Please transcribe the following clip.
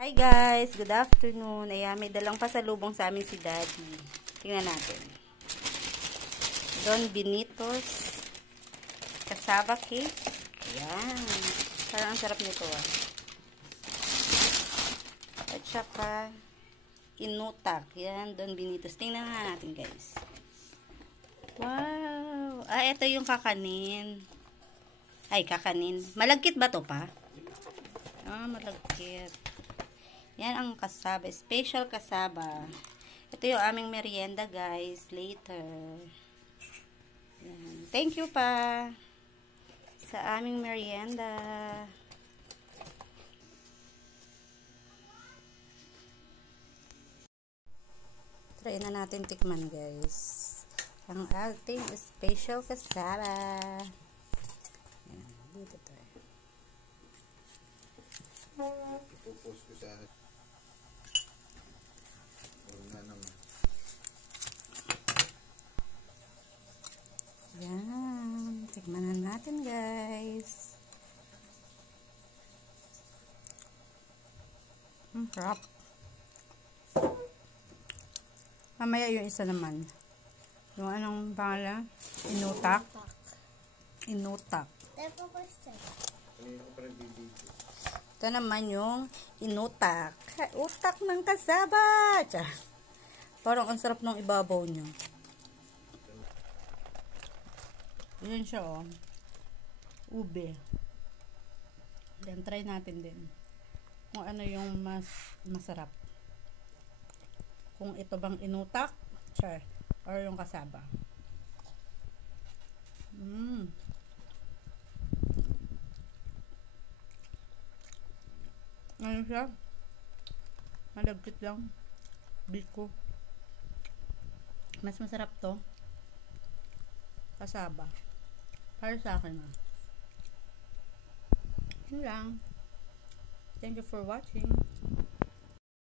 Hi guys, good afternoon. Ayan, may dalang pasalubong sa amin si Daddy. Tingnan natin. Don Benito's cassava cake. Ayan. Parang ang sarap nito ah. At saka inutak. Yan, Don Benito's. Tingnan nga natin guys. Wow! Ah, ito yung kakanin. Ay, kakanin. Malagkit ba to pa? Ah, malagkit. Yan ang kasaba. Special kasaba. Ito yung aming merienda, guys. Later. Yan. Thank you pa sa aming merienda. Try na natin tikman, guys. Ang ating special kasaba. Yan. Dito tayo. Ipopost ko sa na naman. Yan. Tikman na natin, guys. Sarap. Mamaya yung isa naman. Yung anong pangalan? Inutak. Inutak. Ito naman yung inutak. Utak ng kasaba. Parang ang sarap ng ibabaw niya. Yun siya oh. Ube. Then try natin din. Kung ano yung mas masarap. Kung ito bang inutak. Or yung kasaba. Ano siya? Malagkit lang. Biko. Mas masarap to. Kasaba. Para sa akin ah. Yun lang. Thank you for watching.